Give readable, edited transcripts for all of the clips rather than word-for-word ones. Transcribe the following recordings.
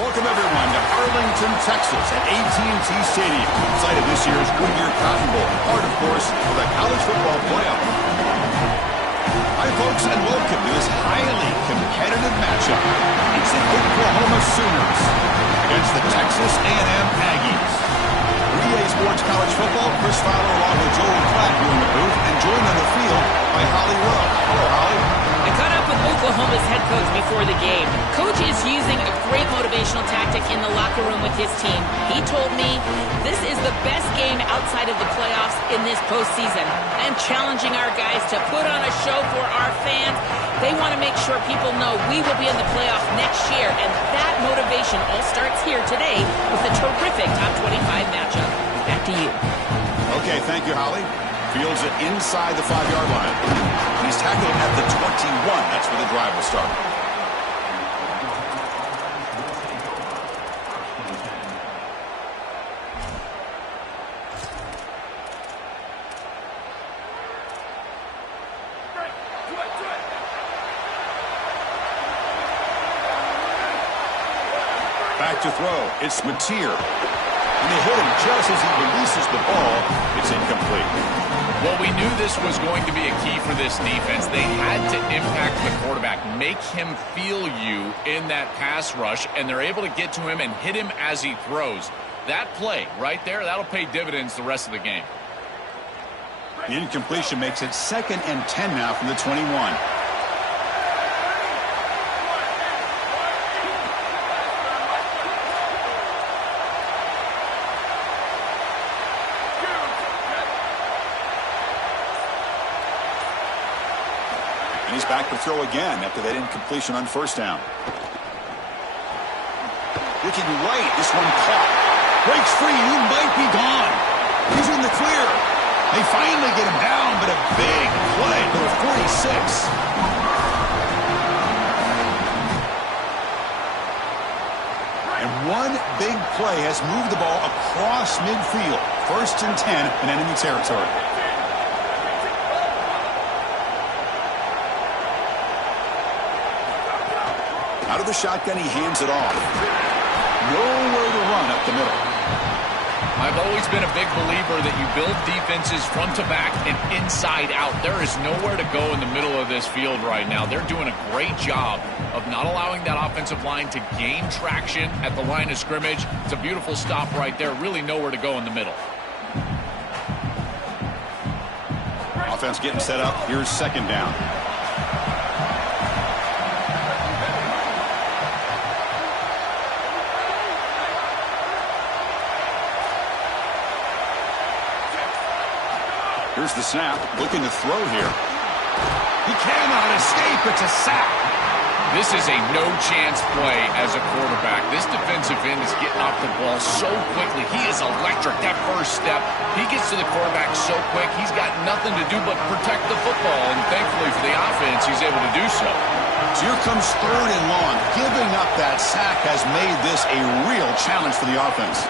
Welcome, everyone, to Arlington, Texas at AT&T Stadium, site of this year's Goodyear Cotton Bowl, part, of course, of the college football playoff. Hi, folks, and welcome to this highly competitive matchup. It's the Oklahoma Sooners against the Texas A&M Aggies. EA Sports College Football, Chris Fowler along with Joel Klatt here in the booth, and joined on the field by Holly Rowe. Hello, Holly. I caught up with Oklahoma's head coach before the game. Coach is using a great motivational tactic in the locker room with his team. He told me this is the best game outside of the playoffs in this postseason. I am challenging our guys to put on a show for our fans. They want to make sure people know we will be in the playoff next year, and that motivation all starts here today with a terrific top 25 matchup. Back to you. Okay, thank you, Holly. Fields it inside the 5-yard line. He's tackled at the 21. That's where the drive will start. Back to throw. It's Mateer. And they hit him just as he releases the ball. It's incomplete. Well, we knew this was going to be a key for this defense. They had to impact the quarterback, make him feel you in that pass rush, and they're able to get to him and hit him as he throws. That play right there, that'll pay dividends the rest of the game. The incompletion makes it 2nd and 10 now from the 21. And he's back to throw again after that incompletion on first down. Looking right, this one caught. Breaks free, he might be gone. He's in the clear. They finally get him down, but a big play to the 46. And one big play has moved the ball across midfield. 1st and 10 in enemy territory. Out of the shotgun, he hands it off. Nowhere to run up the middle. I've always been a big believer that you build defenses front to back and inside out. There is nowhere to go in the middle of this field right now. They're doing a great job of not allowing that offensive line to gain traction at the line of scrimmage. It's a beautiful stop right there. Really nowhere to go in the middle. Offense getting set up. Here's 2nd down. Here's the snap, looking to throw here. He cannot escape. It's a sack. This is a no-chance play as a quarterback. This defensive end is getting off the ball so quickly. He is electric. That first step, he gets to the quarterback so quick. He's got nothing to do but protect the football, and thankfully for the offense, he's able to do so. So here comes 3rd and long. Giving up that sack has made this a real challenge for the offense.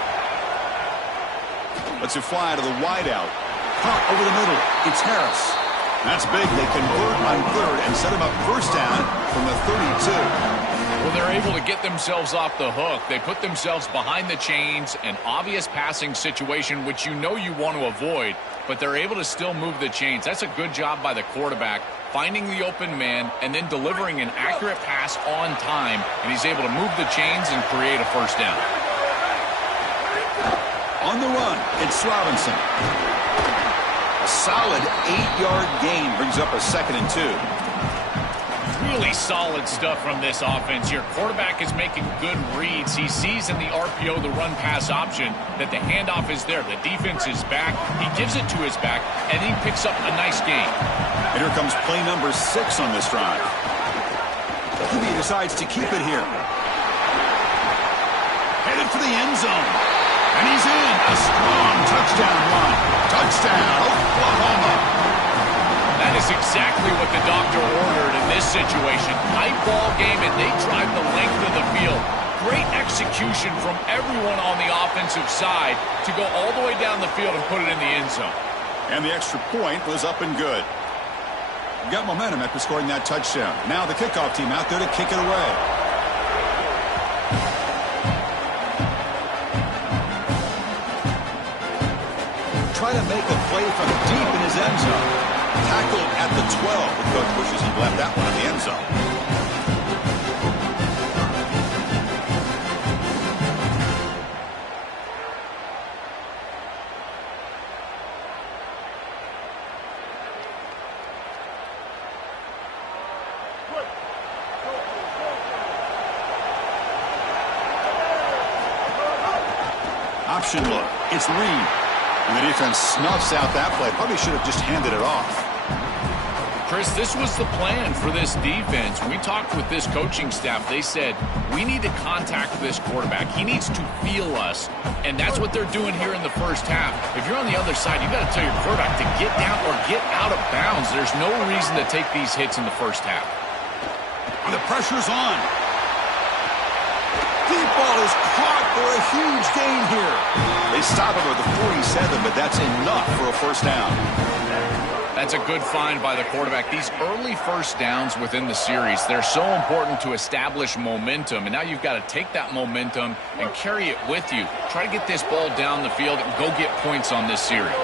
Lets it fly to the wideout. Caught over the middle. It's Harris. That's big. They convert on 3rd and set him up 1st down from the 32. Well, they're able to get themselves off the hook. They put themselves behind the chains, an obvious passing situation, which you know you want to avoid, but they're able to still move the chains. That's a good job by the quarterback, finding the open man and then delivering an accurate pass on time, and he's able to move the chains and create a 1st down. On the run, it's Robinson. A solid 8-yard gain brings up a 2nd and 2. Really solid stuff from this offense. Your quarterback is making good reads. He sees in the RPO, the run-pass option, that the handoff is there. The defense is back. He gives it to his back, and he picks up a nice gain. And here comes play number 6 on this drive. QB decides to keep it here. Headed for the end zone. And he's in. A strong touchdown run. Touchdown, Oklahoma. That is exactly what the doctor ordered in this situation. Tight ball game, and they drive the length of the field. Great execution from everyone on the offensive side to go all the way down the field and put it in the end zone. And the extra point was up and good. Got momentum after scoring that touchdown. Now the kickoff team out there to kick it away. try to make a play from deep in his end zone. Tackled at the 12. The coach wishes he'd left that one in the end zone. Option look. It's Reed. And the defense snuffs out that play. Probably should have just handed it off. Chris, this was the plan for this defense. When we talked with this coaching staff, they said, we need to contact this quarterback. He needs to feel us. And that's what they're doing here in the first half. If you're on the other side, you got to tell your quarterback to get down or get out of bounds. There's no reason to take these hits in the first half. And the pressure's on. Deep ball is caught for a huge gain here. They stop him at the 47, but that's enough for a first down. That's a good find by the quarterback. These early first downs within the series, they're so important to establish momentum. And now you've got to take that momentum and carry it with you. Try to get this ball down the field and go get points on this series.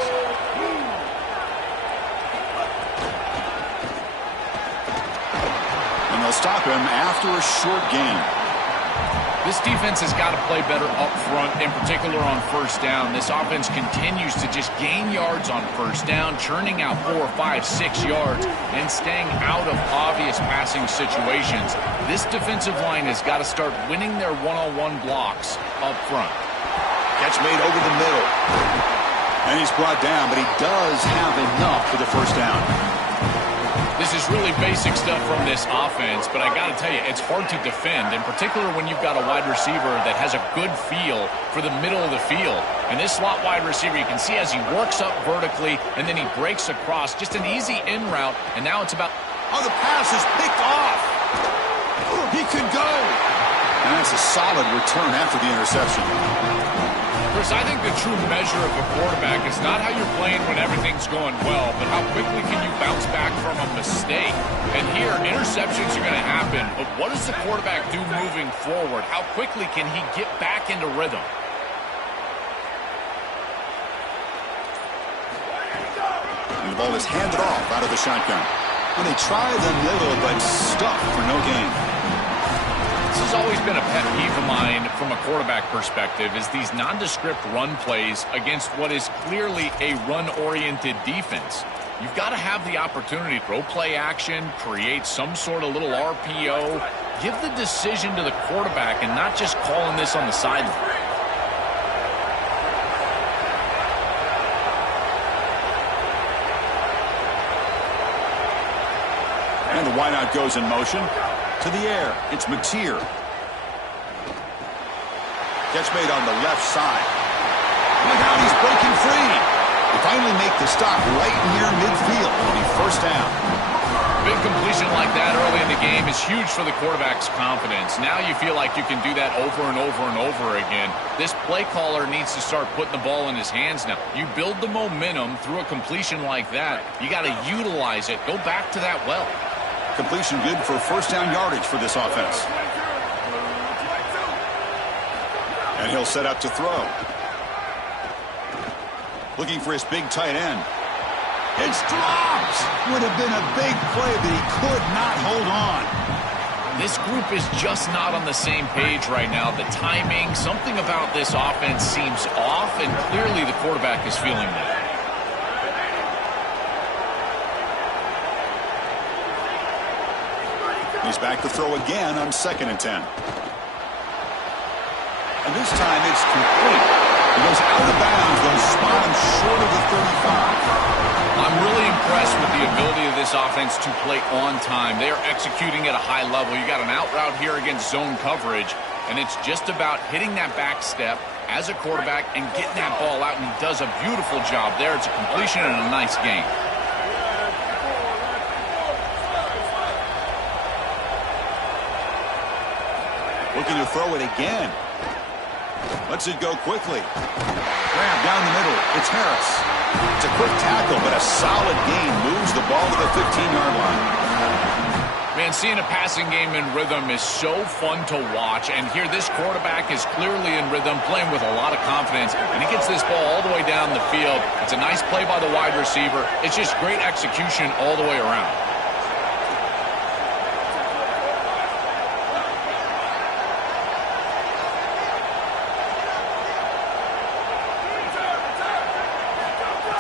And they'll stop him after a short gain. This defense has got to play better up front, in particular on first down. This offense continues to just gain yards on first down, churning out 4, 5, 6 yards, and staying out of obvious passing situations. This defensive line has got to start winning their one-on-one blocks up front. Catch made over the middle. And he's brought down, but he does have enough for the first down. This is really basic stuff from this offense, but I got to tell you, it's hard to defend, in particular when you've got a wide receiver that has a good feel for the middle of the field. And this slot wide receiver, you can see as he works up vertically, and then he breaks across, just an easy in route, and now it's about... Oh, the pass is picked off. He could go. And that's a solid return after the interception. Chris, I think the true measure of a quarterback is not how you're playing when everything's going well, but how quickly can you bounce back from a mistake. And here, interceptions are going to happen, but what does the quarterback do moving forward? How quickly can he get back into rhythm? And the ball is handed off out of the shotgun. And they try the middle, but stuck for no gain. This has always been a pet peeve of mine from a quarterback perspective, is these nondescript run plays against what is clearly a run-oriented defense. You've got to have the opportunity to throw play action, create some sort of little RPO, give the decision to the quarterback and not just calling this on the sideline. And the wideout goes in motion. To the air, it's Mateer. Catch made on the left side. Look out, he's breaking free. They finally make the stop right near midfield. It'll be first down. Big completion like that early in the game is huge for the quarterback's confidence. Now you feel like you can do that over and over and over again. This play caller needs to start putting the ball in his hands now. You build the momentum through a completion like that. You got to utilize it. Go back to that well. Completion good for first down yardage for this offense. And he'll set up to throw. Looking for his big tight end. It's dropped. Would have been a big play, but he could not hold on. This group is just not on the same page right now. The timing, something about this offense seems off, and clearly the quarterback is feeling that. He's back to throw again on 2nd and 10. And this time it's complete. He goes out of bounds, they'll spot him short of the 35. I'm really impressed with the ability of this offense to play on time. They are executing at a high level. You got an out route here against zone coverage, and it's just about hitting that back step as a quarterback and getting that ball out, and he does a beautiful job there. It's a completion and a nice game. Looking to throw it again. Lets it go quickly. Grab down the middle. It's Harris. It's a quick tackle, but a solid gain moves the ball to the 15-yard line. Man, seeing a passing game in rhythm is so fun to watch. And here, this quarterback is clearly in rhythm, playing with a lot of confidence. And he gets this ball all the way down the field. It's a nice play by the wide receiver. It's just great execution all the way around.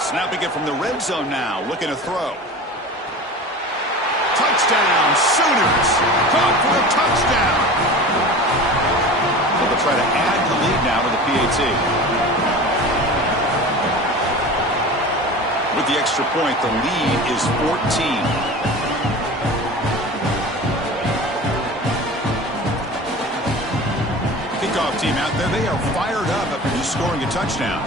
Snapping it from the red zone now, looking to throw. Touchdown, Sooners! Caught for a touchdown! Well, they'll try to add the lead now to the PAT. With the extra point, the lead is 14. Kickoff team out there, they are fired up after just scoring a touchdown.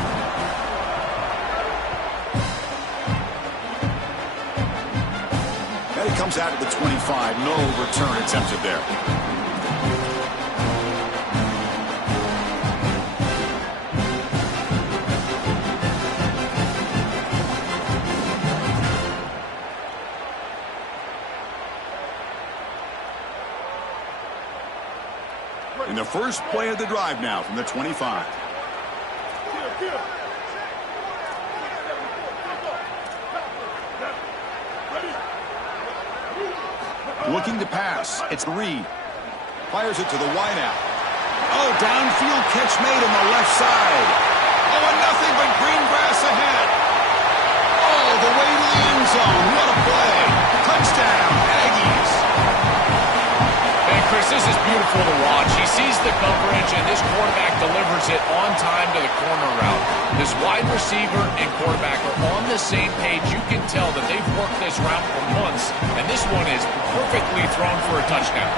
And he comes out at the 25. No return attempted there. In the first play of the drive now from the 25. Looking to pass. It's Reed. Fires it to the wideout. Oh, downfield catch made on the left side. Oh, and nothing but green grass ahead. Oh, the way to the end zone. What a play. Touchdown, Aggies. And Chris, this is beautiful to watch. He sees the coverage, and this quarterback delivers it on time to the corner route. This wide receiver and quarterback are on the same page. You can tell that they've worked this route for months, and this one is perfectly thrown for a touchdown.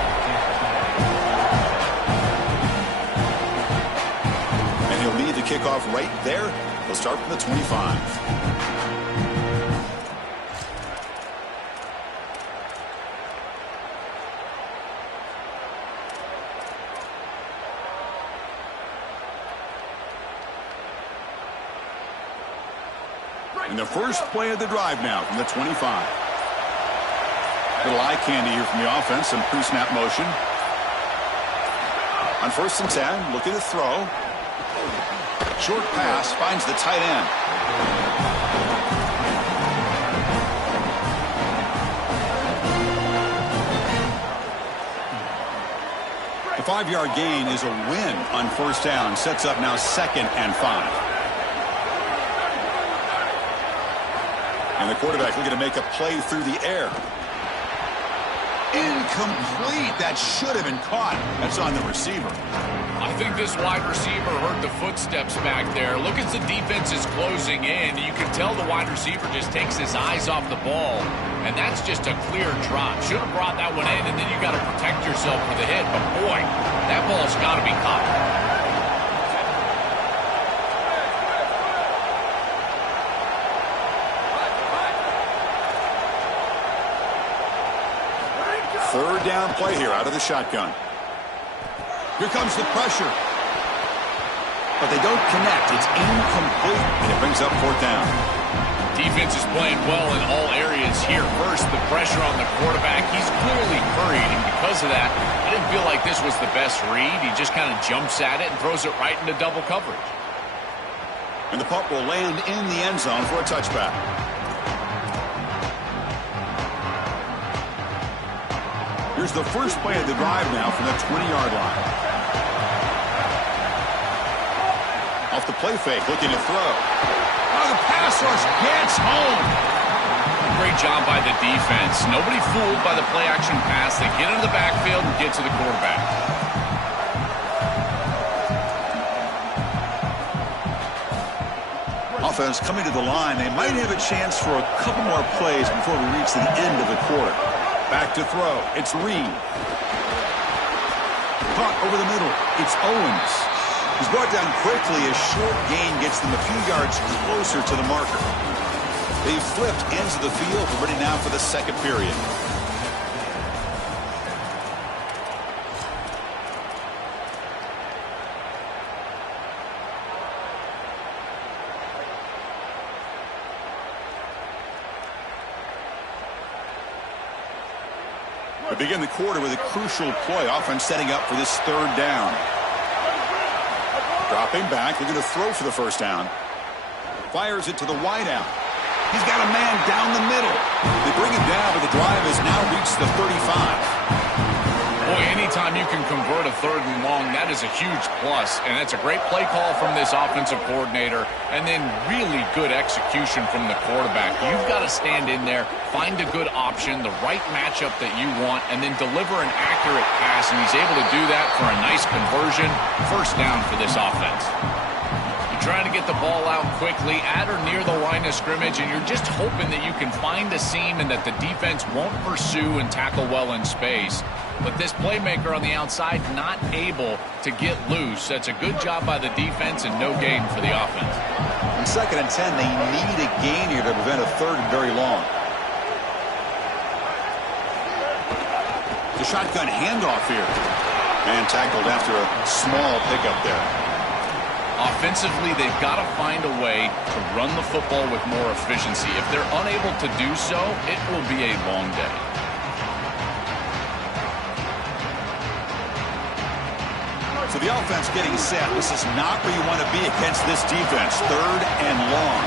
And he'll lead the kickoff right there. He'll start from the 25. In the first play of the drive now from the 25. Little eye candy here from the offense. Some pre-snap motion. On 1st and 10, looking to throw. Short pass finds the tight end. The 5-yard gain is a win on 1st down. Sets up now 2nd and 5. And the quarterback looking to make a play through the air. Incomplete. That should have been caught. That's on the receiver. I think this wide receiver heard the footsteps back there. Look as the defense is closing in. You can tell the wide receiver just takes his eyes off the ball. And that's just a clear drop. Should have brought that one in, and then you got to protect yourself for the hit. But boy, that ball's got to be caught. Third down play here out of the shotgun. Here comes the pressure. But they don't connect. It's incomplete, and it brings up 4th down. Defense is playing well in all areas here. First, the pressure on the quarterback. He's clearly hurried, and because of that, I didn't feel like this was the best read. He just kind of jumps at it and throws it right into double coverage. And the punt will land in the end zone for a touchback. Here's the first play of the drive now from the 20-yard line. Off the play fake, looking to throw. Oh, the pass rush gets home. Great job by the defense. Nobody fooled by the play-action pass. They get into the backfield and get to the quarterback. Offense coming to the line. They might have a chance for a couple more plays before we reach the end of the quarter. Back to throw. It's Reed. Caught over the middle. It's Owens. He's brought down quickly. A short gain gets them a few yards closer to the marker. They've flipped ends of the field. We're ready now for the second period. We begin the quarter with a crucial play. Offense setting up for this third down. Dropping back, looking to throw for the first down. Fires it to the wideout. He's got a man down the middle. They bring him down, but the drive has now reached the 35. Boy, anytime you can convert a third and long, that is a huge plus. And that's a great play call from this offensive coordinator. And then really good execution from the quarterback. You've got to stand in there, find a good option, the right matchup that you want, and then deliver an accurate pass. And he's able to do that for a nice conversion. First down for this offense. Trying to get the ball out quickly at or near the line of scrimmage, and you're just hoping that you can find a seam and that the defense won't pursue and tackle well in space. But this playmaker on the outside not able to get loose. That's a good job by the defense and no gain for the offense. On 2nd and 10, they need a gain here to prevent a third and very long. The shotgun handoff here. Man tackled after a small pickup there. Offensively, they've got to find a way to run the football with more efficiency. If they're unable to do so, it will be a long day. So the offense getting set. This is not where you want to be against this defense. Third and long.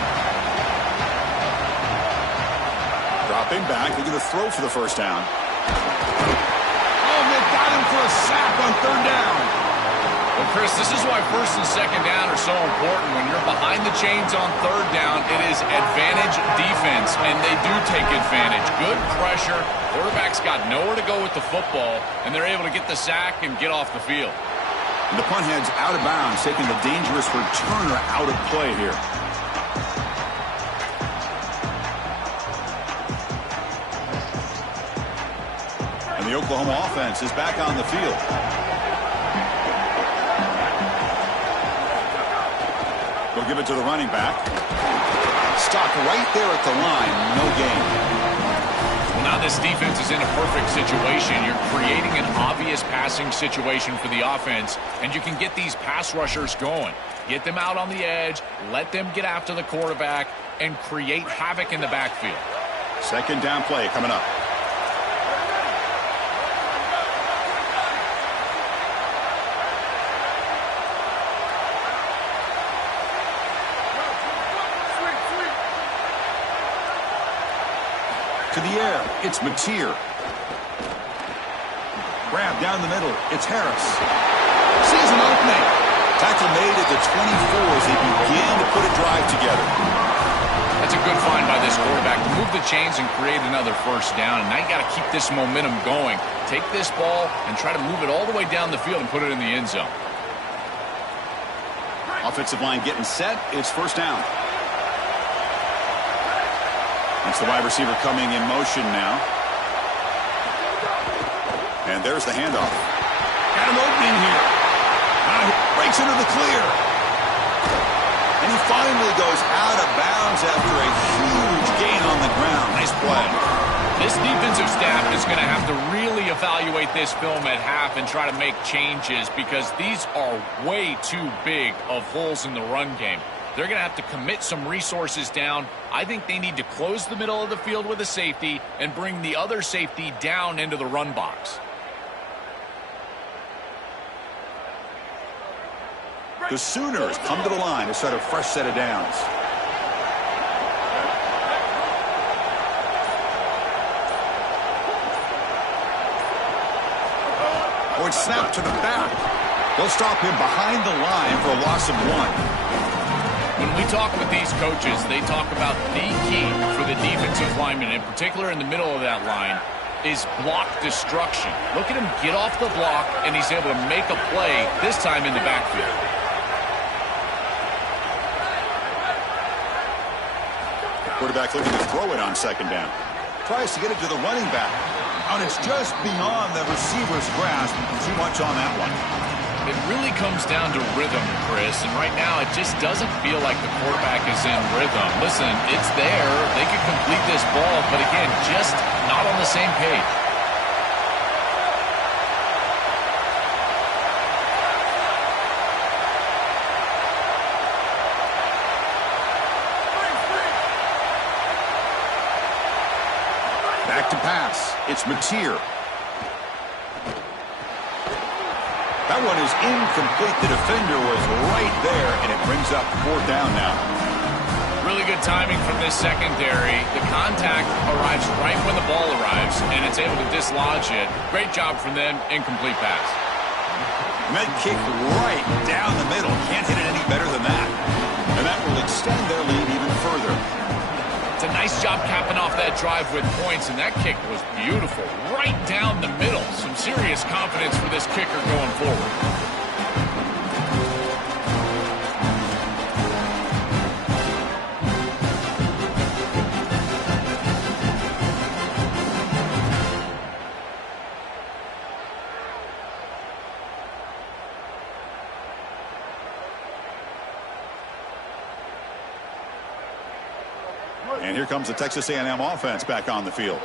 Dropping back, looking to throw for the first down. Oh, they got him for a sack on third down. Well, Chris, this is why first and second down are so important. When you're behind the chains on third down, it is advantage defense, and they do take advantage. Good pressure. Quarterback's got nowhere to go with the football, and they're able to get the sack and get off the field. And the punt head's out of bounds, taking the dangerous returner out of play here. And the Oklahoma offense is back on the field. We'll give it to the running back. Stopped right there at the line. No gain. Well, now this defense is in a perfect situation. You're creating an obvious passing situation for the offense, and you can get these pass rushers going. Get them out on the edge, let them get after the quarterback, and create havoc in the backfield. Second down play coming up. To the air, it's Mateer. Grab down the middle, it's Harris. Sees an opening. Tackle made at the 24 as they begin to put a drive together. That's a good find by this quarterback to move the chains and create another first down. And now you got to keep this momentum going. Take this ball and try to move it all the way down the field and put it in the end zone. Offensive line getting set. It's first down. It's the wide receiver coming in motion now. And there's the handoff. Got an opening here. Breaks into the clear. And he finally goes out of bounds after a huge gain on the ground. Nice play. This defensive staff is going to have to really evaluate this film at half and try to make changes because these are way too big of holes in the run game. They're going to have to commit some resources down. I think they need to close the middle of the field with a safety and bring the other safety down into the run box. The Sooners come to the line to start a fresh set of downs. Oh, it's snapped to the back. They'll stop him behind the line for a loss of 1. When we talk with these coaches, they talk about the key for the defensive lineman, in particular in the middle of that line, is block destruction. Look at him get off the block, and he's able to make a play, this time in the backfield. Quarterback looking to throw it on second down. Tries to get it to the running back. And it's just beyond the receiver's grasp. Too much on that one. It really comes down to rhythm, Chris, and right now it just doesn't feel like the quarterback is in rhythm. Listen, it's there. They could complete this ball, but again, just not on the same page. Back to pass. It's Mateer. That one is incomplete. The defender was right there, and it brings up fourth down now. Really good timing from this secondary. The contact arrives right when the ball arrives, and it's able to dislodge it. Great job from them. Incomplete pass. And that kick right down the middle. Can't hit it any better than that. And that will extend their lead even further. It's a nice job capping off that drive with points, and that kick was beautiful. Right down the middle. Some serious confidence for this kicker going forward. And here comes the Texas A&M offense back on the field.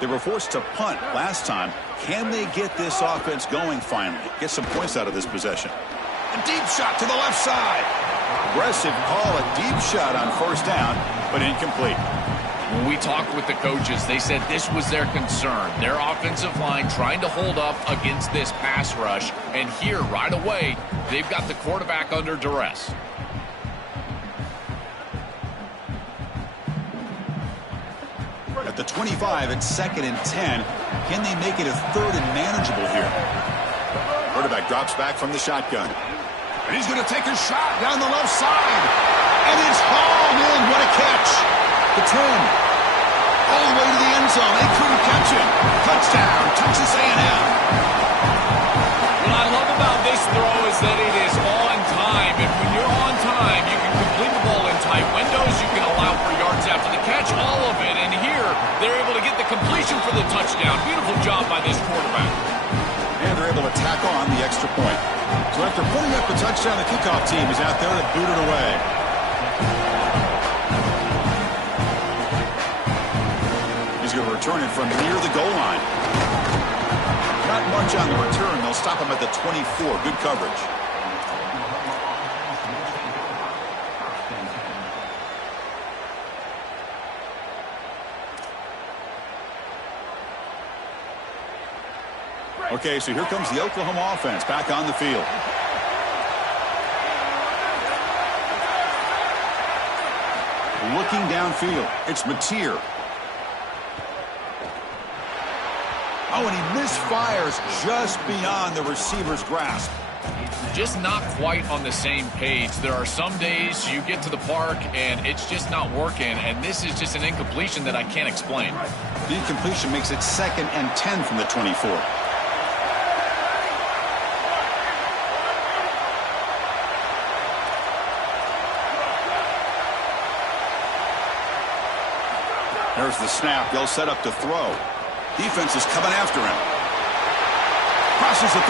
They were forced to punt last time. Can they get this offense going finally? Get some points out of this possession. A deep shot to the left side. Aggressive call, a deep shot on first down, but incomplete. When we talked with the coaches, they said this was their concern. Their offensive line trying to hold up against this pass rush. And here, right away, they've got the quarterback under duress. At the 25, it's 2nd and 10. Can they make it a 3rd and manageable here? Quarterback drops back from the shotgun. And he's going to take a shot down the left side. And it's hauled in. What a catch. The 10. All the way to the end zone. They couldn't catch him. Touchdown, Texas A&M. What I love about this throw is that it is on time. And when you're on time, you can complete the ball in tight windows. You can allow for yards after the catch, all of it. And here, they're able to get the completion for the touchdown. Beautiful job by this quarterback. And they're able to tack on the extra point. So after putting up the touchdown, the kickoff team is out there to boot it away. He's going to return it from near the goal line. Not much on the return. They'll stop him at the 24. Good coverage. Okay, so here comes the Oklahoma offense back on the field. Looking downfield, it's Mateer. Oh, and he misfires just beyond the receiver's grasp. Just not quite on the same page. There are some days you get to the park and it's just not working, and this is just an incompletion that I can't explain. The incompletion makes it 2nd and 10 from the 24. There's the snap. They'll set up to throw. Defense is coming after him. Crosses the 35.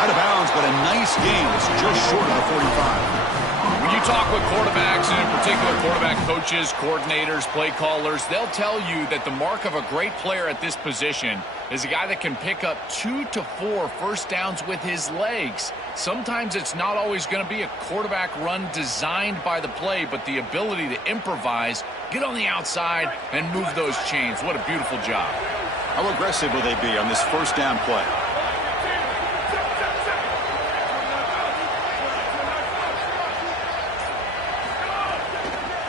Out of bounds, but a nice gain. It's just short of the 45. When you talk with quarterbacks, and in particular quarterback coaches, coordinators, play callers, they'll tell you that the mark of a great player at this position is a guy that can pick up 2 to 4 first downs with his legs. Sometimes it's not always going to be a quarterback run designed by the play, but the ability to improvise, get on the outside, and move those chains. What a beautiful job. How aggressive will they be on this first down play?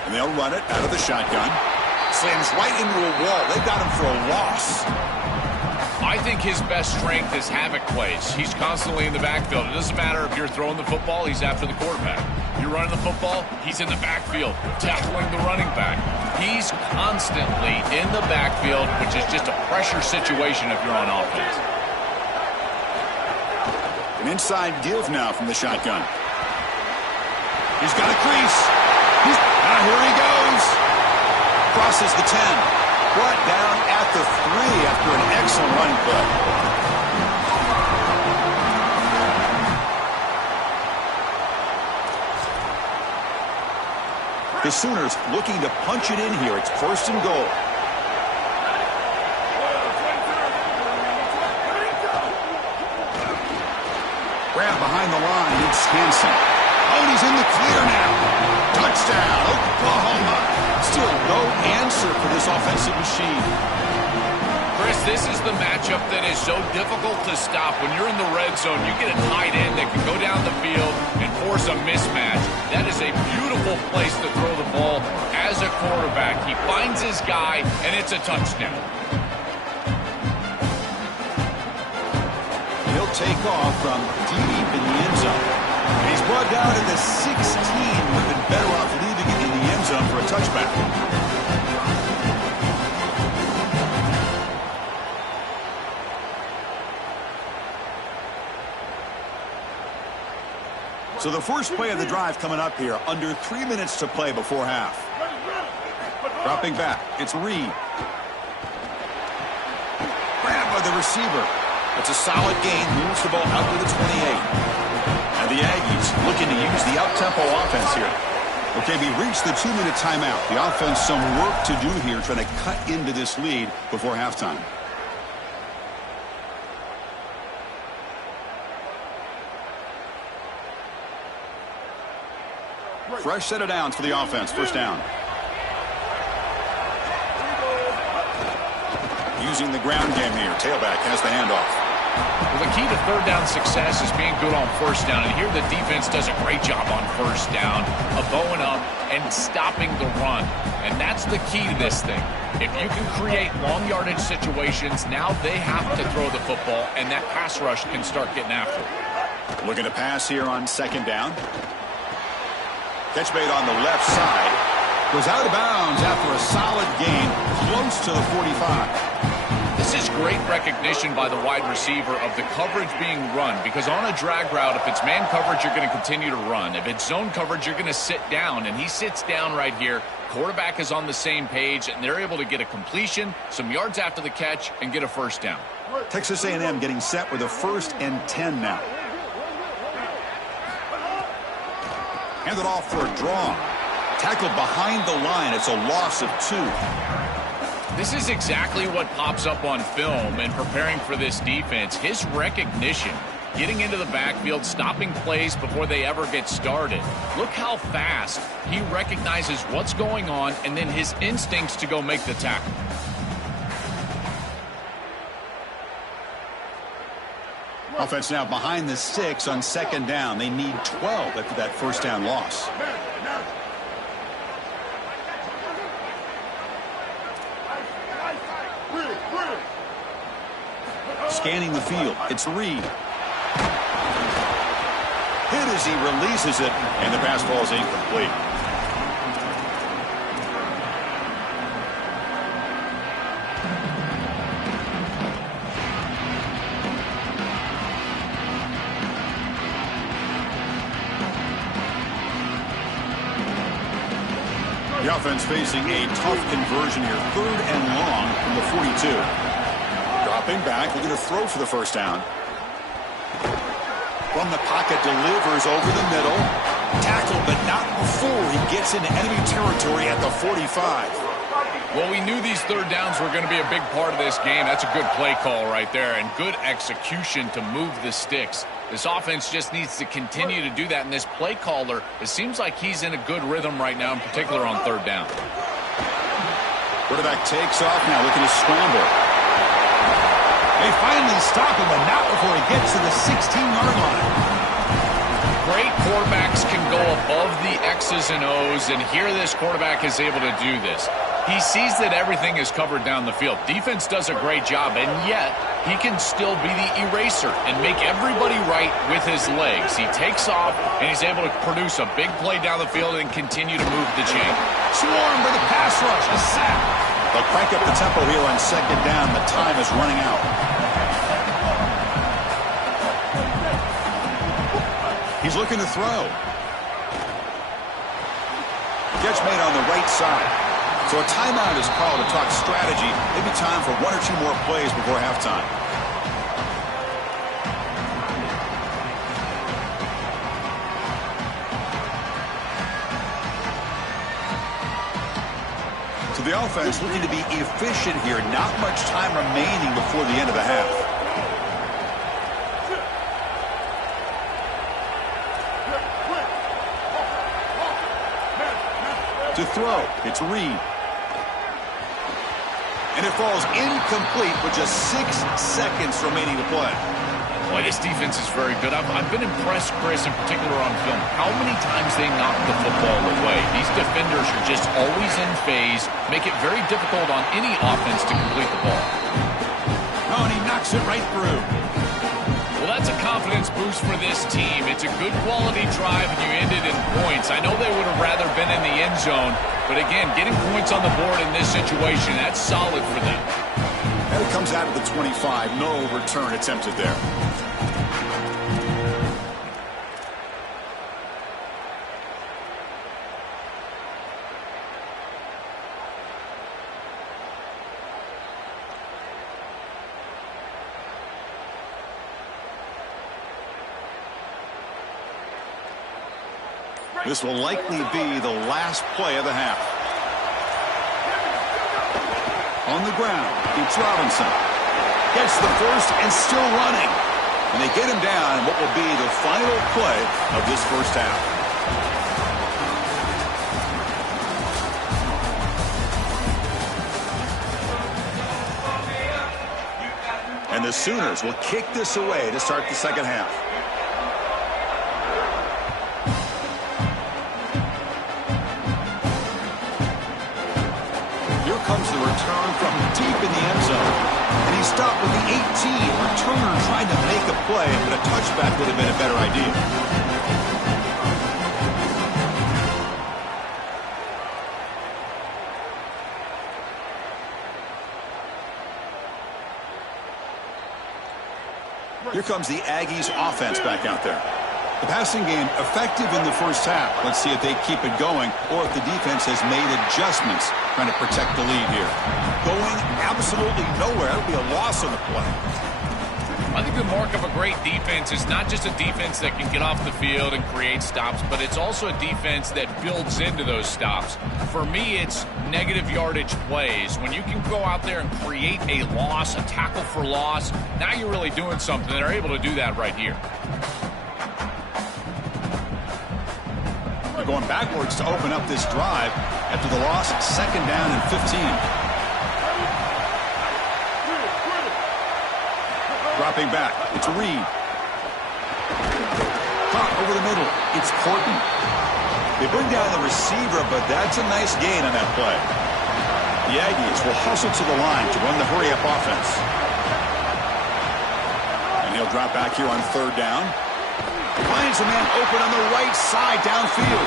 And they'll run it out of the shotgun. Slams right into a wall. They got him for a loss. I think his best strength is havoc plays. He's constantly in the backfield. It doesn't matter if you're throwing the football, he's after the quarterback. You're running the football, he's in the backfield, tackling the running back. He's constantly in the backfield, which is just a pressure situation if you're on offense. An inside give now from the shotgun. He's got a crease. Here he goes. Crosses the 10. Brought down at the 3 after an excellent running play. The Sooners looking to punch it in here. It's 1st and goal. Grab behind the line. It's Hansen. Oh, and he's in the clear now. Touchdown, Oklahoma. Still no answer for this offensive machine. Chris, this is the matchup that is so difficult to stop. When you're in the red zone, you get a tight end that can go down the field and force a mismatch. That is a beautiful place to throw the ball as a quarterback. He finds his guy, and it's a touchdown. He'll take off from deep in the end zone. And he's brought down at the 16. Would have been better off leaving it in the end zone for a touchback. So the first play of the drive coming up here, under 3 minutes to play before half. Dropping back, it's Reed. Grabbed by the receiver. It's a solid gain, moves the ball out to the 28. And the Aggies looking to use the out-tempo offense here. Okay, we reached the 2-minute timeout. The offense some work to do here, trying to cut into this lead before halftime. Fresh set of downs for the offense. First down. Using the ground game here. Tailback has the handoff. Well, the key to third down success is being good on first down. And here the defense does a great job on first down of bowing up and stopping the run. And that's the key to this thing. If you can create long yardage situations, now they have to throw the football, and that pass rush can start getting after it. Looking to pass here on second down. Catch made on the left side. Goes out of bounds after a solid gain close to the 45. This is great recognition by the wide receiver of the coverage being run, because on a drag route, if it's man coverage, you're going to continue to run. If it's zone coverage, you're going to sit down, and he sits down right here. Quarterback is on the same page, and they're able to get a completion, some yards after the catch, and get a first down. Texas A&M getting set with a 1st and 10 now. Handed off for a draw. Tackled behind the line. It's a loss of 2. This is exactly what pops up on film and preparing for this defense. His recognition, getting into the backfield, stopping plays before they ever get started. Look how fast he recognizes what's going on, and then his instincts to go make the tackle. Offense now behind the 6 on second down. They need 12 after that first down loss. Scanning the field. It's Reed. Hit as he releases it, and the pass ball is incomplete. The offense facing a tough conversion here. 3rd and long from the 42. Dropping back, looking to throw for the first down. From the pocket, delivers over the middle. Tackled, but not before he gets into enemy territory at the 45. Well, we knew these third downs were going to be a big part of this game. That's a good play call right there, and good execution to move the sticks. This offense just needs to continue to do that, and this play caller, it seems like he's in a good rhythm right now, in particular on third down. Quarterback takes off now, looking to scramble. They finally stop him, but not before he gets to the 16-yard line. Great quarterbacks can go above the X's and O's, and here this quarterback is able to do this. He sees that everything is covered down the field. Defense does a great job, and yet he can still be the eraser and make everybody right with his legs. He takes off, and he's able to produce a big play down the field and continue to move the chain. Swarmed by the pass rush, a sack. They'll crank up the tempo here on second down. The time is running out. He's looking to throw. Catch made on the right side. So a timeout is called to talk strategy. Maybe time for 1 or 2 more plays before halftime. So the offense looking to be efficient here. Not much time remaining before the end of the half. To throw, it's Reed. And And it falls incomplete with just 6 seconds remaining to play. Boy, this defense is very good. I've been impressed, Chris, in particular on film, how many times they knock the football away. These defenders are just always in phase, make it very difficult on any offense to complete the ball. Oh, and he knocks it right through. Well, that's a confidence boost for this team. It's a good quality drive, and you ended in points. I know they would have rather been in the end zone, but again, getting points on the board in this situation, that's solid for them. And it comes out of the 25. No return attempted there. This will likely be the last play of the half. On the ground, it's Robinson. Gets the first and still running. And they get him down in what will be the final play of this first half. And the Sooners will kick this away to start the second half. Comes the return from deep in the end zone. And he stopped with the 18. Returner trying to make a play, but a touchback would have been a better idea. Here comes the Aggies offense back out there. The passing game effective in the first half. Let's see if they keep it going or if the defense has made adjustments trying to protect the lead here. Going absolutely nowhere. It'll be a loss on the play. I think the mark of a great defense is not just a defense that can get off the field and create stops, but it's also a defense that builds into those stops. For me, it's negative yardage plays. When you can go out there and create a loss, a tackle for loss, now you're really doing something. They're able to do that right here. Going backwards to open up this drive after the loss, second down and 15. Dropping back, it's Reed. Caught over the middle, it's Horton. They bring down the receiver, but that's a nice gain on that play. The Aggies will hustle to the line to run the hurry-up offense. And he'll drop back here on third down. Finds a man open on the right side downfield.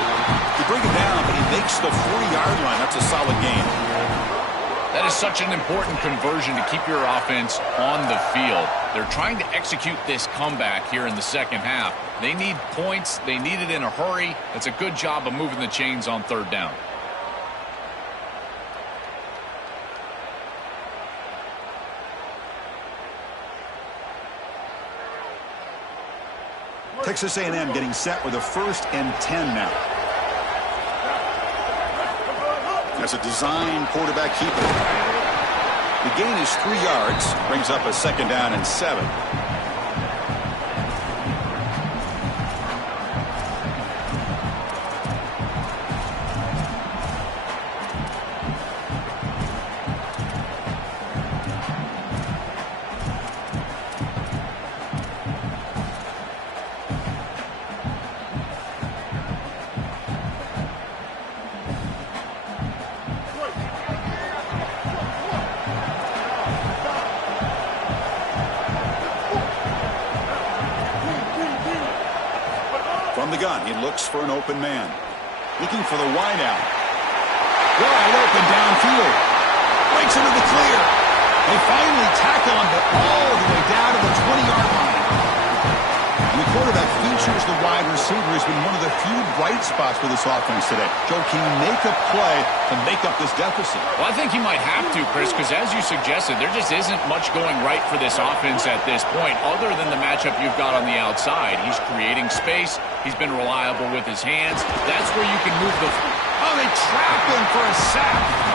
They bring it down, but he makes the 40-yard line. That's a solid gain. That is such an important conversion to keep your offense on the field. They're trying to execute this comeback here in the second half. They need points. They need it in a hurry. It's a good job of moving the chains on third down. Texas A&M getting set with a 1st and 10 now. That's a design quarterback keeper. The gain is 3 yards, brings up a second down and 7. From the gun, he looks for an open man. Looking for the wideout. Wide open downfield. Breaks into the clear. They finally tackle him, but all the way down to the 20-yard line. And the quarterback features the wide receiver has been one of the few bright spots for this offense today. Joe, can he make a play to make up this deficit? Well, I think he might have to, Chris, because as you suggested, there just isn't much going right for this offense at this point, other than the matchup you've got on the outside. He's creating space. He's been reliable with his hands. That's where you can move the... Oh, they trap him for a sack.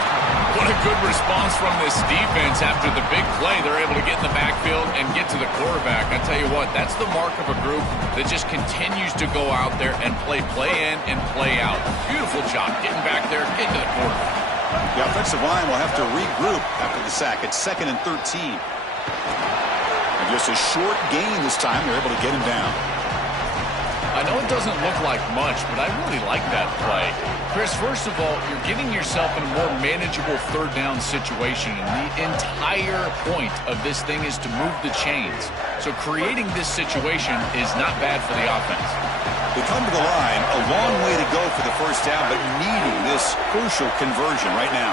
What a good response from this defense after the big play. They're able to get in the backfield and get to the quarterback. I tell you what, that's the mark of a group that just continues to go out there and play in and play out. Beautiful job getting back there, getting to the quarterback. The offensive line will have to regroup after the sack. It's 2nd and 13. And just a short gain this time. They're able to get him down. I know it doesn't look like much, but I really like that play. Chris, first of all, you're getting yourself in a more manageable 3rd down situation, and the entire point of this thing is to move the chains. So creating this situation is not bad for the offense. They come to the line, a long way to go for the 1st down, but needing this crucial conversion right now.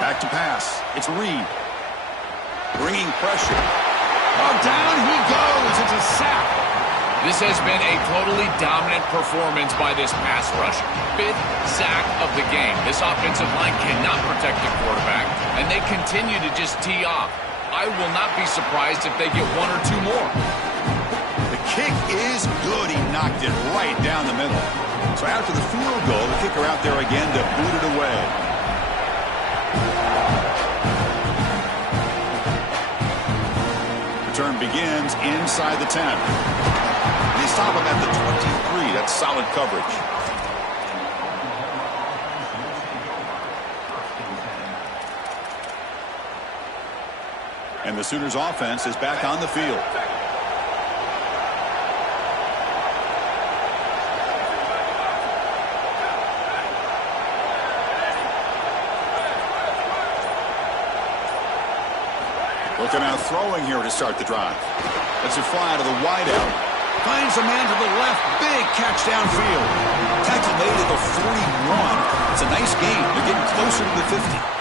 Back to pass. It's Reed. Bringing pressure. Oh, down he goes. It's a sack. This has been a totally dominant performance by this pass rush. 5th sack of the game. This offensive line cannot protect the quarterback, and they continue to just tee off. I will not be surprised if they get 1 or 2 more. The kick is good. He knocked it right down the middle. So after the field goal, the kicker out there again to boot it away. Return begins inside the 10. They stop him at the 23. That's solid coverage. And the Sooners offense is back on the field. Looking out throwing here to start the drive. Let's it fly to the wideout. Finds a man to the left. Big catch downfield. Tackle made at the 41. It's a nice gain. They're getting closer to the 50.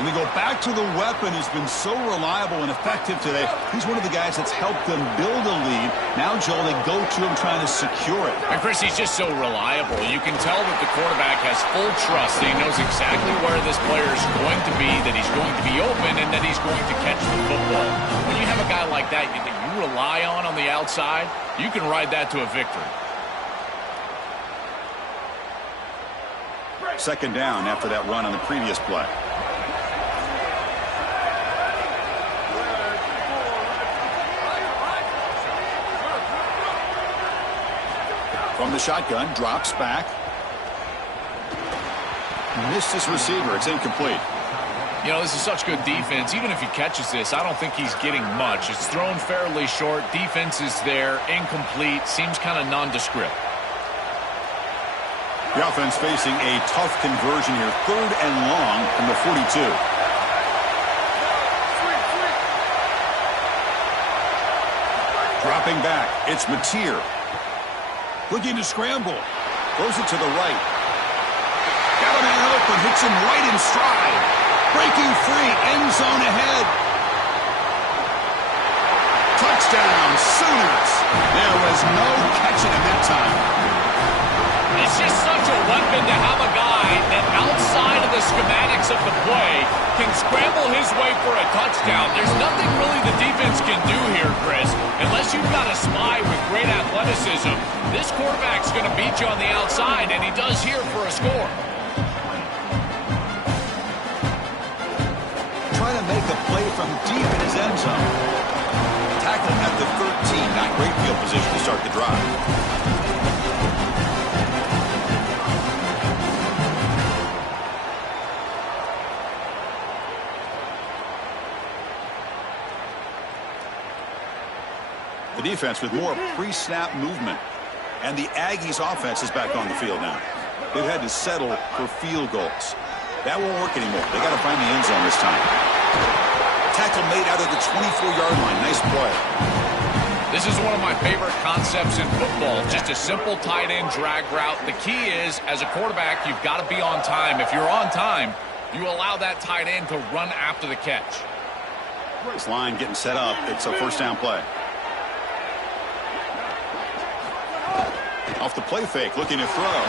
And they go back to the weapon who's been so reliable and effective today. He's one of the guys that's helped them build a lead. Now, Joel, they go to him trying to secure it. And, Chris, he's just so reliable. You can tell that the quarterback has full trust that he knows exactly where this player is going to be, that he's going to be open, and that he's going to catch the football. When you have a guy like that that you rely on the outside, you can ride that to a victory. 2nd down after that run on the previous play. From the shotgun, drops back. Missed his receiver. It's incomplete. You know, this is such good defense. Even if he catches this, I don't think he's getting much. It's thrown fairly short. Defense is there. Incomplete. Seems kind of nondescript. The offense facing a tough conversion here. 3rd and long from the 42. Dropping back. It's Mateer. Looking to scramble. Throws it to the right. Got a man open. Hits him right in stride. Breaking free. End zone ahead. Touchdown, Sooners. There was no catching him that time. It's just such a weapon to have a guy that outside of the schematics of the play can scramble his way for a touchdown. There's nothing really the defense can do here, Chris, unless you've got a spy with great athleticism. This quarterback's going to beat you on the outside, and he does here for a score. Trying to make a play from deep in his end zone. Tackle at the 13. Not great field position to start the drive. The defense with more pre-snap movement. And the Aggies offense is back on the field now. They've had to settle for field goals. That won't work anymore. They got to find the end zone this time. Tackle made out of the 24-yard line. Nice play. This is one of my favorite concepts in football. Just a simple tight end drag route. The key is, as a quarterback, you've got to be on time. If you're on time, you allow that tight end to run after the catch. This line getting set up. It's a 1st down play. Off the play fake, looking to throw.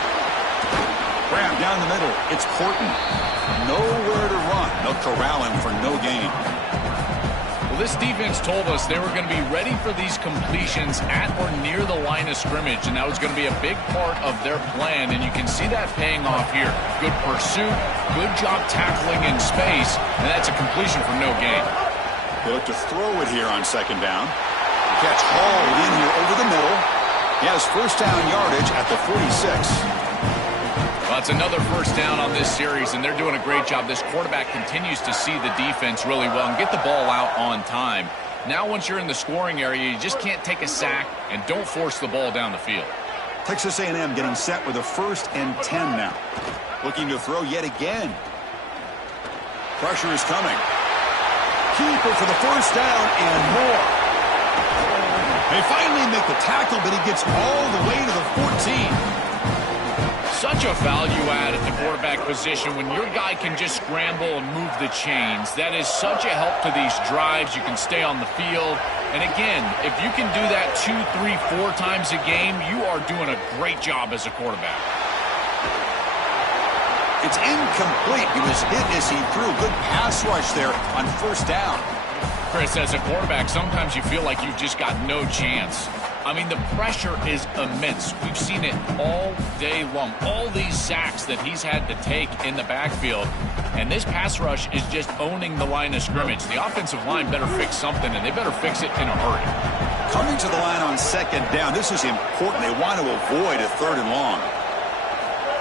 Grab down the middle. It's Porton. Nowhere to run. They'll corral him for no gain. Well, this defense told us they were going to be ready for these completions at or near the line of scrimmage, and that was going to be a big part of their plan, and you can see that paying off here. Good pursuit, good job tackling in space, and that's a completion for no gain. They look to throw it here on 2nd down. Gets hauled in here over the middle. He has first down yardage at the 46. Well, it's another first down on this series, and they're doing a great job. This quarterback continues to see the defense really well and get the ball out on time. Now once you're in the scoring area, you just can't take a sack and don't force the ball down the field. Texas A&M getting set with a 1st and 10 now. Looking to throw yet again. Pressure is coming. Keeper for the first down and more. They finally make the tackle, but he gets all the way to the 14. Such a value add at the quarterback position when your guy can just scramble and move the chains. That is such a help to these drives. You can stay on the field. And again, if you can do that 2, 3, 4 times a game, you are doing a great job as a quarterback. It's incomplete. He was hit as he threw. Good pass rush there on first down. Chris, as a quarterback, sometimes you feel like you've just got no chance. I mean, the pressure is immense. We've seen it all day long. All these sacks that he's had to take in the backfield. And this pass rush is just owning the line of scrimmage. The offensive line better fix something, and they better fix it in a hurry. Coming to the line on second down. This is important. They want to avoid a 3rd and long.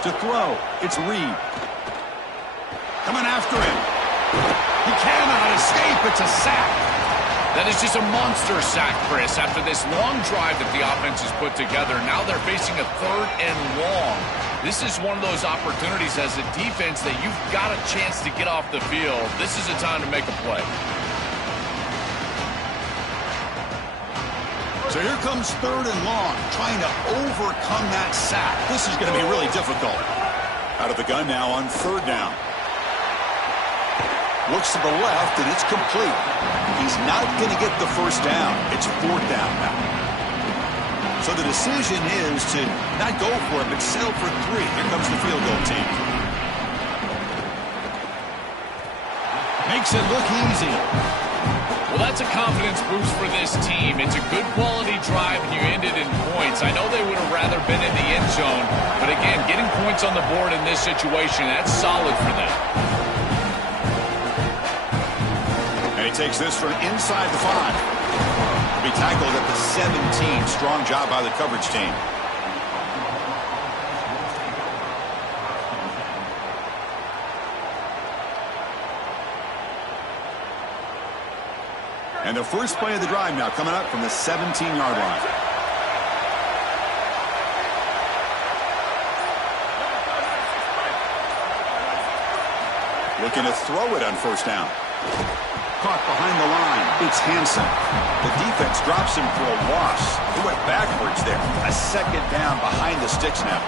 To throw, it's Reed. Coming after him. He cannot escape. It's a sack. That is just a monster sack, Chris, after this long drive that the offense has put together. Now they're facing a 3rd and long. This is one of those opportunities as a defense that you've got a chance to get off the field. This is a time to make a play. So here comes 3rd and long, trying to overcome that sack. This is going to be really difficult. Out of the gun now on 3rd down. Looks to the left, and it's complete. He's not going to get the first down. It's 4th down now. So the decision is to not go for it, but settle for 3. Here comes the field goal team. Makes it look easy. Well, that's a confidence boost for this team. It's a good quality drive, and you end it in points. I know they would have rather been in the end zone, but again, getting points on the board in this situation, that's solid for them. And he takes this from inside the 5. He'll be tackled at the 17. Strong job by the coverage team. And the first play of the drive now coming up from the 17-yard line. Looking to throw it on first down. Caught behind the line. It's Hansen. The defense drops him for a loss. He went backwards there. A 2nd down behind the sticks now.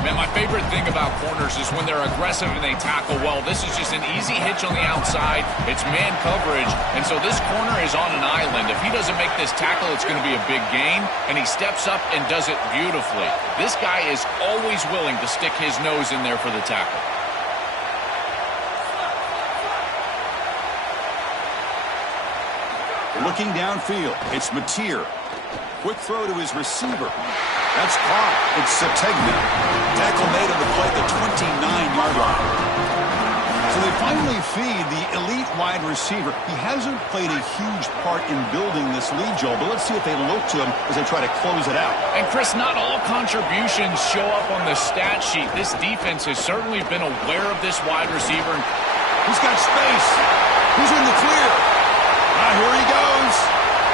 Man, my favorite thing about corners is when they're aggressive and they tackle well. This is just an easy hitch on the outside. It's man coverage, and so this corner is on an island. If he doesn't make this tackle, it's going to be a big gain, and he steps up and does it beautifully. This guy is always willing to stick his nose in there for the tackle. Looking downfield, it's Mateer. Quick throw to his receiver. That's caught. It's Sategna. Tackle made on the play at the 29-yard line. So they finally feed the elite wide receiver. He hasn't played a huge part in building this lead, Joel, but let's see if they look to him as they try to close it out. And, Chris, not all contributions show up on the stat sheet. This defense has certainly been aware of this wide receiver. He's got space. Who's in the clear? Here he goes.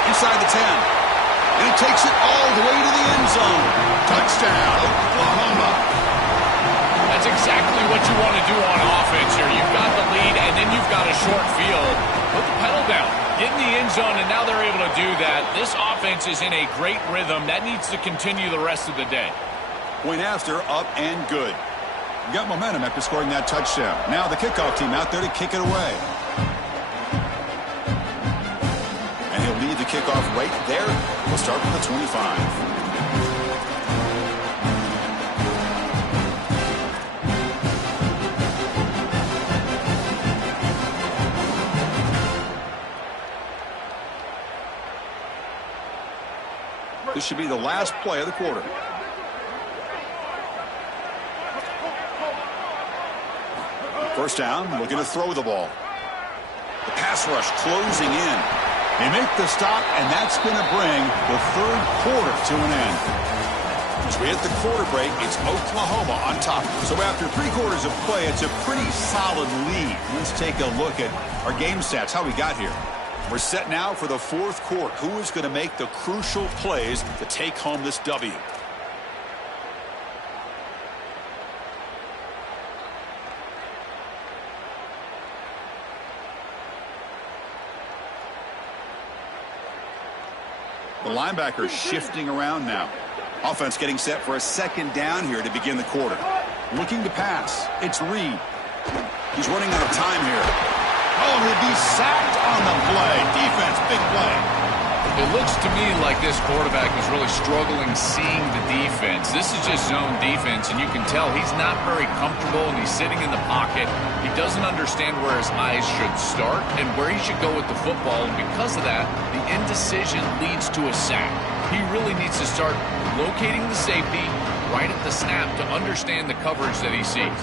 Inside the 10. And he takes it all the way to the end zone. Touchdown, Oklahoma. That's exactly what you want to do on offense here. You've got the lead, and then you've got a short field. Put the pedal down. Get in the end zone, and now they're able to do that. This offense is in a great rhythm. That needs to continue the rest of the day. Point after, up and good. Got momentum after scoring that touchdown. Now the kickoff team out there to kick it away. And he'll lead the kickoff right there. We'll start with the 25. This should be the last play of the quarter. First down, looking to throw the ball. The pass rush closing in. They make the stop, and that's going to bring the third quarter to an end. As we hit the quarter break, it's Oklahoma on top. So after 3 quarters of play, it's a pretty solid lead. Let's take a look at our game stats, how we got here. We're set now for the fourth quarter. Who is going to make the crucial plays to take home this W? The linebacker shifting around now. Offense getting set for a second down here to begin the quarter. Looking to pass. It's Reed. He's running out of time here. Oh, he'll be sacked on the play. Defense, big play. It looks to me like this quarterback is really struggling seeing the defense. This is just zone defense, and you can tell he's not very comfortable, and he's sitting in the pocket. He doesn't understand where his eyes should start and where he should go with the football, and because of that, the indecision leads to a sack. He really needs to start locating the safety right at the snap to understand the coverage that he sees.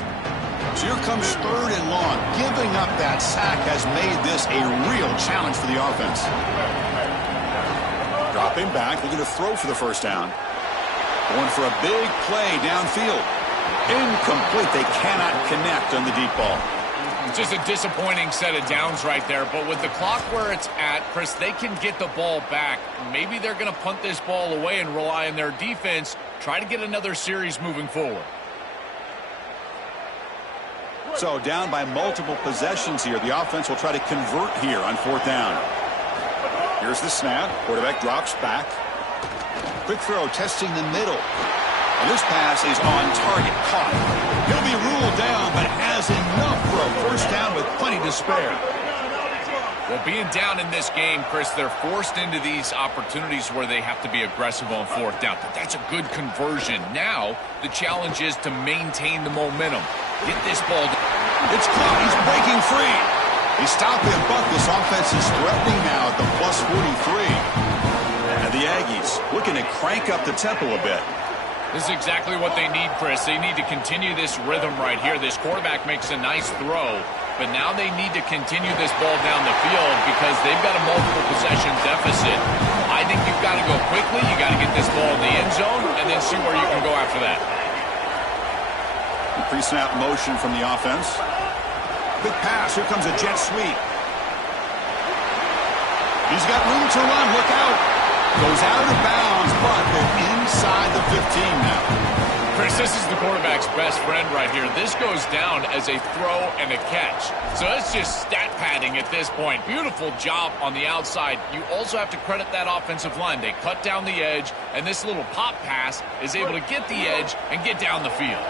So here comes 3rd and long. Giving up that sack has made this a real challenge for the offense. Dropping back, looking to throw for the first down. Going for a big play downfield. Incomplete. They cannot connect on the deep ball. It's just a disappointing set of downs right there, but with the clock where it's at, Chris, they can get the ball back. Maybe they're going to punt this ball away and rely on their defense, try to get another series moving forward. So down by multiple possessions here. The offense will try to convert here on 4th down. Here's the snap. Quarterback drops back. Quick throw, testing the middle. And this pass is on target. Caught. He'll be ruled down, but has enough for a first down with plenty to spare. Well, being down in this game, Chris, they're forced into these opportunities where they have to be aggressive on 4th down. But that's a good conversion. Now, the challenge is to maintain the momentum. Get this ball. It's caught. He's breaking free. He stopped him, but this offense is threatening now at the plus 43. And the Aggies looking to crank up the tempo a bit. This is exactly what they need, Chris. They need to continue this rhythm right here. This quarterback makes a nice throw, but now they need to continue this ball down the field because they've got a multiple possession deficit. I think you've got to go quickly. You got to get this ball in the end zone and then see where you can go after that. Pre-snap motion from the offense. Big pass. Here comes a jet sweep. He's got room to run. Look out. Goes out of bounds, but they're inside the 15 now. Chris, this is the quarterback's best friend right here. This goes down as a throw and a catch. So it's just stat padding at this point. Beautiful job on the outside. You also have to credit that offensive line. They cut down the edge, and this little pop pass is able to get the edge and get down the field.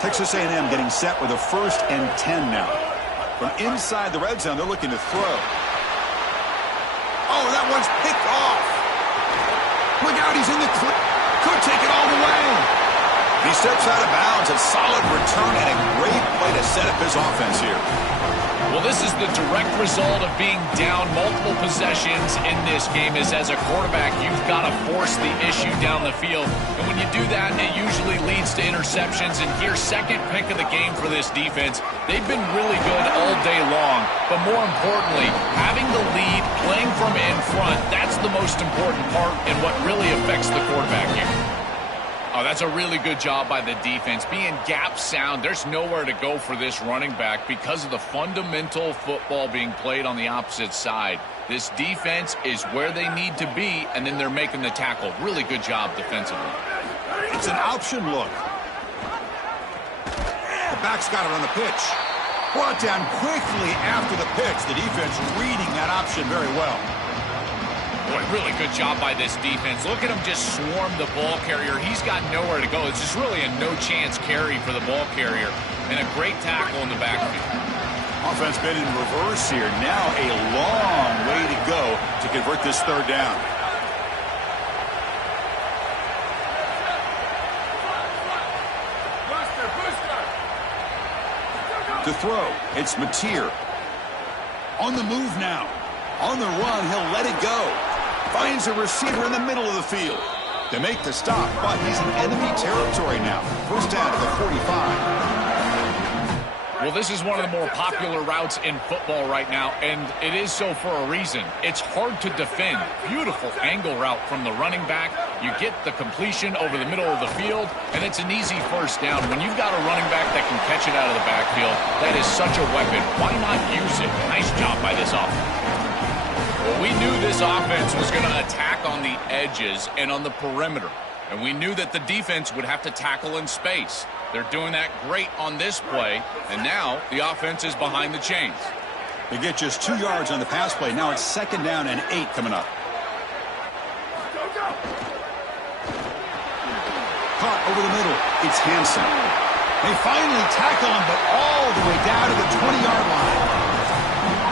Texas A&M getting set with a 1st and 10 now. From inside the red zone, they're looking to throw. Oh, that one's picked off. Look out, he's in the clear. Could take it all the way. He steps out of bounds. A solid return and a great play to set up his offense here. Well, this is the direct result of being down multiple possessions in this game is as a quarterback, you've got to force the issue down the field. And when you do that, it usually leads to interceptions. And here's second pick of the game for this defense. They've been really good all day long. But more importantly, having the lead, playing from in front, that's the most important part and what really affects the quarterback here. Oh, that's a really good job by the defense. Being gap sound, there's nowhere to go for this running back because of the fundamental football being played on the opposite side. This defense is where they need to be, and then they're making the tackle. Really good job defensively. It's an option look. The back's got it on the pitch. Brought down quickly after the pitch. The defense reading that option very well. Boy, really good job by this defense. Look at him just swarm the ball carrier. He's got nowhere to go. It's just really a no-chance carry for the ball carrier. And a great tackle in the backfield. Offense been in reverse here. Now a long way to go to convert this 3rd down. To throw, it's Mateer. On the move now. On the run, he'll let it go. Finds a receiver in the middle of the field. They make the stop, but he's in enemy territory now. First down to the 45. Well, this is one of the more popular routes in football right now, and it is so for a reason. It's hard to defend. Beautiful angle route from the running back. You get the completion over the middle of the field, and it's an easy first down. When you've got a running back that can catch it out of the backfield, that is such a weapon. Why not use it? Nice job by this offense. Well, we knew this offense was going to attack on the edges and on the perimeter, and we knew that the defense would have to tackle in space. They're doing that great on this play, and now the offense is behind the chains. They get just 2 yards on the pass play. Now it's 2nd down and 8 coming up. Caught over the middle. It's Hansen. They finally tackle him, but all the way down to the 20-yard line.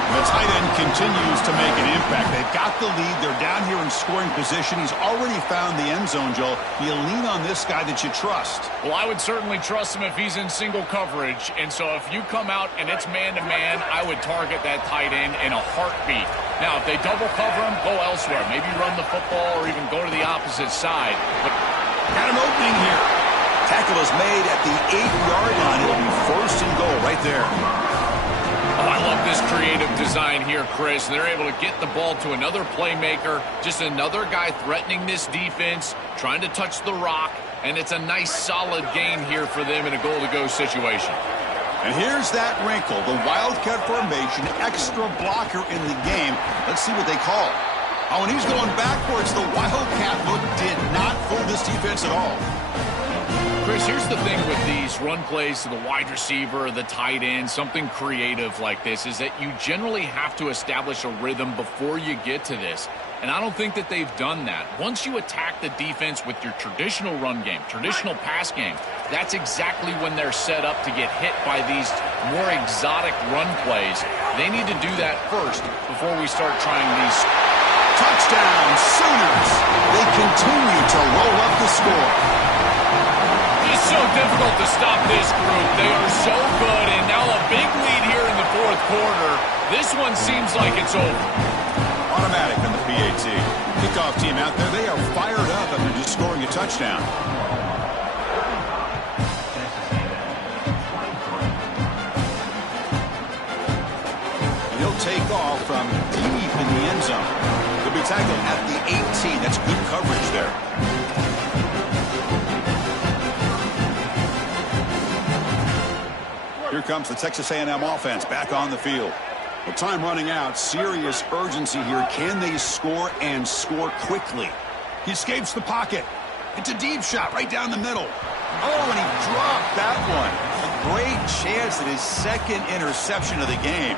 The tight end continues to make an impact. They've got the lead. They're down here in scoring position. He's already found the end zone, Joel. You lean on this guy that you trust. Well, I would certainly trust him if he's in single coverage. And so if you come out and it's man-to-man, I would target that tight end in a heartbeat. Now, if they double cover him, go elsewhere. Maybe run the football or even go to the opposite side. But got an opening here. Tackle is made at the 8-yard line. It'll be 1st and goal right there. Oh, I love this creative design here, Chris. They're able to get the ball to another playmaker, just another guy threatening this defense, trying to touch the rock, and it's a nice, solid gain here for them in a goal-to-go situation. And here's that wrinkle, the Wildcat formation, extra blocker in the game. Let's see what they call. Oh, and he's going backwards. The Wildcat look did not fool this defense at all. Chris, here's the thing with these run plays to the wide receiver, the tight end, something creative like this, is that you generally have to establish a rhythm before you get to this. And I don't think that they've done that. Once you attack the defense with your traditional run game, traditional pass game, that's exactly when they're set up to get hit by these more exotic run plays. They need to do that first before we start trying these. Touchdown, Sooners! They continue to roll up the score. It's so difficult to stop this group. They are so good, and now a big lead here in the 4th quarter. This one seems like it's over. Automatic on the PAT. Kickoff team out there, they are fired up after just scoring a touchdown. And he'll take off from deep in the end zone. He'll be tackled at the 18. That's good coverage there. Here comes the Texas A&M offense back on the field. Well, time running out. Serious urgency here. Can they score and score quickly? He escapes the pocket. It's a deep shot right down the middle. Oh, and he dropped that one. A great chance at his 2nd interception of the game.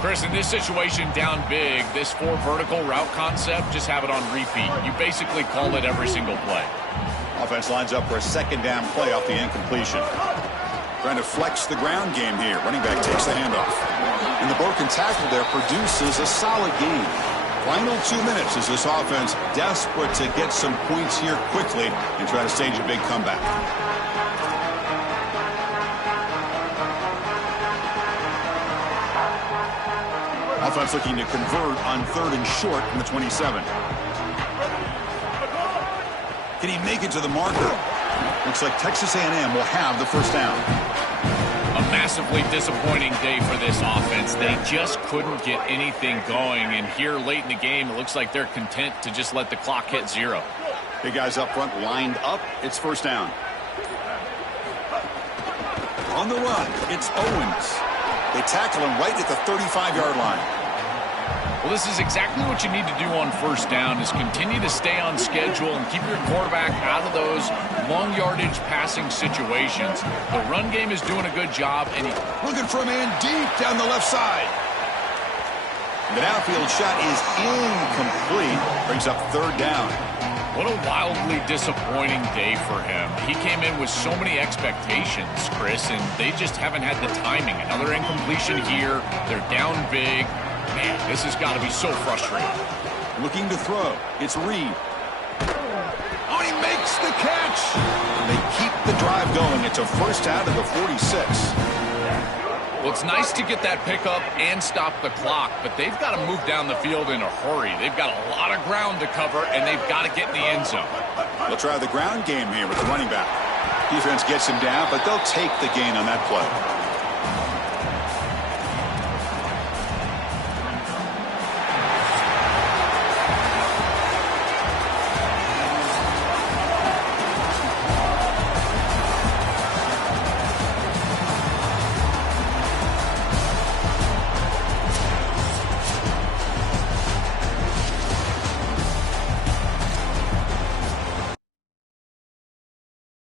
Chris, in this situation, down big, this 4 vertical route concept, just have it on repeat. You basically call it every single play. Offense lines up for a 2nd down play off the incompletion. Trying to flex the ground game here. Running back takes the handoff. And the broken tackle there produces a solid gain. Final 2 minutes as this offense desperate to get some points here quickly and try to stage a big comeback. Offense looking to convert on 3rd and short from the 27. Can he make it to the marker? Looks like Texas A&M will have the 1st down. A massively disappointing day for this offense. They just couldn't get anything going, and here late in the game, it looks like they're content to just let the clock hit 0. Big guys up front lined up. It's 1st down. On the run, it's Owens. They tackle him right at the 35-yard line. Well, this is exactly what you need to do on 1st down, is continue to stay on schedule and keep your quarterback out of those long yardage passing situations. The run game is doing a good job, and looking for a man deep down the left side. The downfield shot is incomplete. Brings up 3rd down. What a wildly disappointing day for him. He came in with so many expectations, Chris, and they just haven't had the timing. Another incompletion here. They're down big. Man, this has got to be so frustrating. Looking to throw. It's Reed. Oh, he makes the catch. They keep the drive going. It's a 1st down to the 46. Well, it's nice to get that pickup and stop the clock, but they've got to move down the field in a hurry. They've got a lot of ground to cover, and they've got to get in the end zone. They'll try the ground game here with the running back. Defense gets him down, but they'll take the gain on that play.